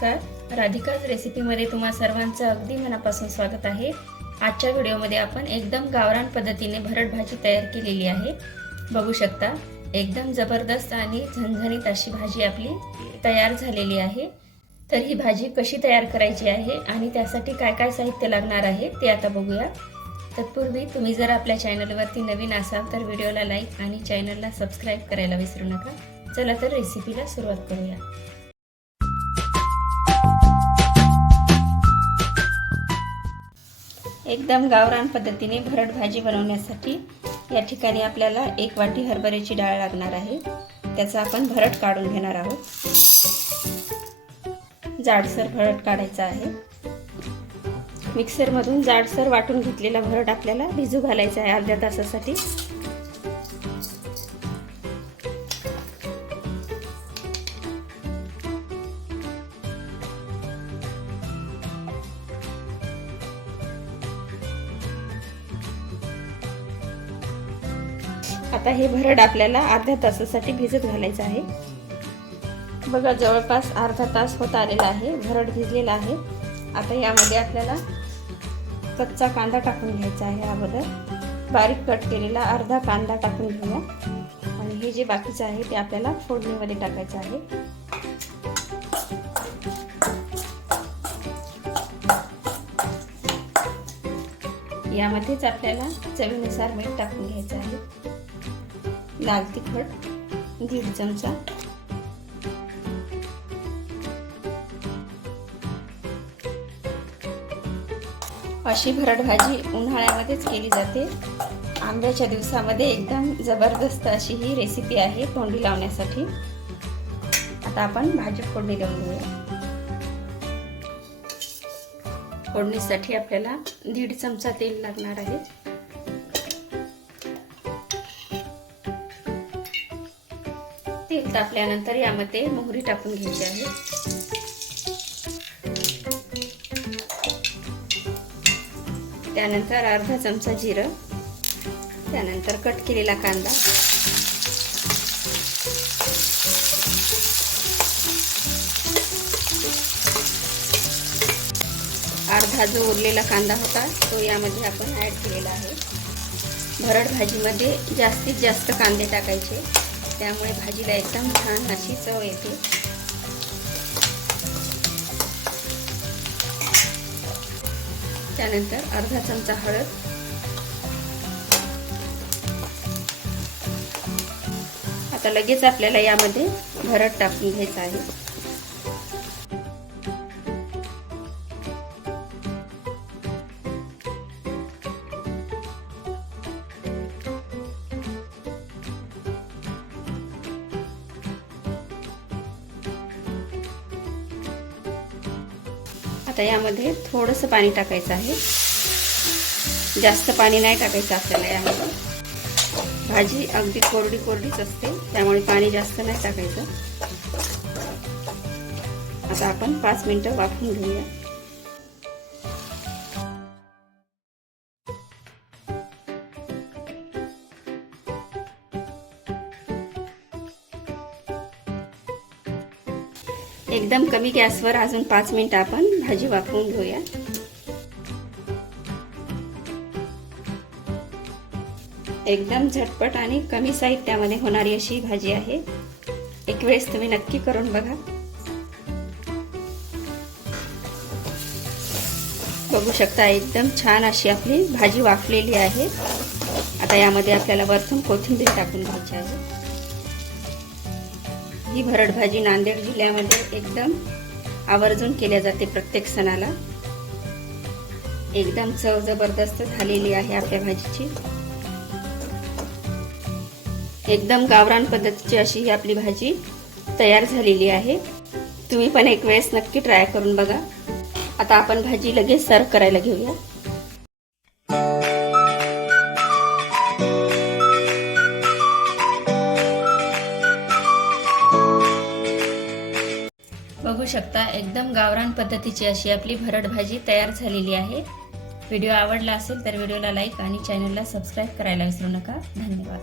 राधिकाज रेसिपीमध्ये तुम्हा सर्वांचं अगदी मनापासून स्वागत आहे. आजच्या व्हिडिओमध्ये आपण एकदम गावरान पद्धतीने भरड भाजी तयार केलेली आहे. बघू शकता एकदम जबरदस्त आणि झणझणीत अशी भाजी आपली तयार झालेली आहे. तर ही भाजी कशी तयार करायची आहे आणि त्यासाठी काय काय साहित्य लागणार आहे ते आता बघूया. तत्पूर्वी तुम्ही जर आपल्या चॅनलवरती नवीन असाल तर व्हिडिओला लाईक आणि चॅनलला सबस्क्राईब करायला विसरू नका. चला तर रेसिपीला सुरुवात करूया. एकदम गावरान पद्धतीने भरड भाजी बनवण्यासाठी या ठिकाणी आपल्याला एक वाटी हरभऱ्याची डाळ लागणार आहे. त्याचा आपण भरट काढून घेणार आहोत. जाडसर भरट काढायचा आहे. मिक्सरमधून जाडसर वाटून घेतलेला भरट आपल्याला भिजू घालायचा आहे अर्ध्या तासासाठी. आता हे भरड आपल्याला अर्ध्या तासासाठी भिजत घालायचं आहे. बघा जवळपास अर्धा तास होत आलेला आहे. भरड भिजलेला आहे. आता यामध्ये आपल्याला कच्चा कांदा टाकून घ्यायचा आहे अगोदर. बारीक कट केलेला अर्धा कांदा टाकून घेऊया आणि हे जे बाकीचं आहे ते आपल्याला फोडणीमध्ये टाकायचं आहे. यामध्येच आपल्याला चवीनुसार मीठ टाकून घ्यायचं आहे. लाल तिखट दीड चमचा. अशी भरड भाजी उन्हाळ्यामध्येच केली जाते. आंब्याच्या दिवसामध्ये एकदम जबरदस्त अशी ही रेसिपी आहे तोंडी लावण्यासाठी. आता आपण भाजी फोडणी देऊन घेऊया. फोडणीसाठी आपल्याला दीड चमचा तेल लागणार आहे. तापल्यानंतर यामध्ये मोहरी टाकून घ्यायची आहे. त्यानंतर अर्धा चमचा जिरं. त्यानंतर कट केलेला कांदा. अर्धा जो उरलेला कांदा होता तो यामध्ये आपण ॲड केलेला आहे. भरड भाजीमध्ये जास्तीत जास्त कांदे टाकायचे. त्यामुळे भाजीला एकदम छान अशी चव येते. त्यानंतर अर्धा चमचा हळद. आता लगेच आपल्याला यामध्ये भरड टाकून घ्यायचं आहे. आता यामध्ये थोडंसं पाणी टाकायचं आहे. जास्त पाणी नाही टाकायचं आपल्याला यामध्ये. भाजी अगदी कोरडी कोरडीच असते त्यामुळे पाणी जास्त नाही टाकायचं. आता आपण पाच मिनटं वाफून घेऊया. एकदम कमी गॅसवर अजून पाच मिनिट आपण भाजी वाफवून घेऊया. एकदम झटपट आणि कमी साहित्यामध्ये होणारी अशी भाजी आहे. एक वेळेस तुम्ही नक्की करून बघा. बघू शकता एकदम छान अशी आपली भाजी वाफलेली आहे. आता यामध्ये आपल्याला वरतून कोथिंबीर टाकून घ्यायची आहे. ही भरड भाजी नांदेड जिल्ह्यामध्ये एकदम आवर्जून केल्या जाते प्रत्येक सणाला. एकदम चव जबरदस्त झालेली आहे आपल्या भाजीची. एकदम गावरान पद्धतीची अशी ही आपली भाजी तयार झालेली आहे. तुम्ही पण एक वेळेस नक्की ट्राय करून बघा. आता आपण भाजी लगेच सर्व करायला घेऊया. शकता एकदम गावरान पद्धतीची अशी आपली भरड भाजी तयार झालेली आहे. व्हिडिओ आवडला असेल तर व्हिडिओला लाईक आणि चॅनलला सबस्क्राईब करायला विसरू नका. धन्यवाद.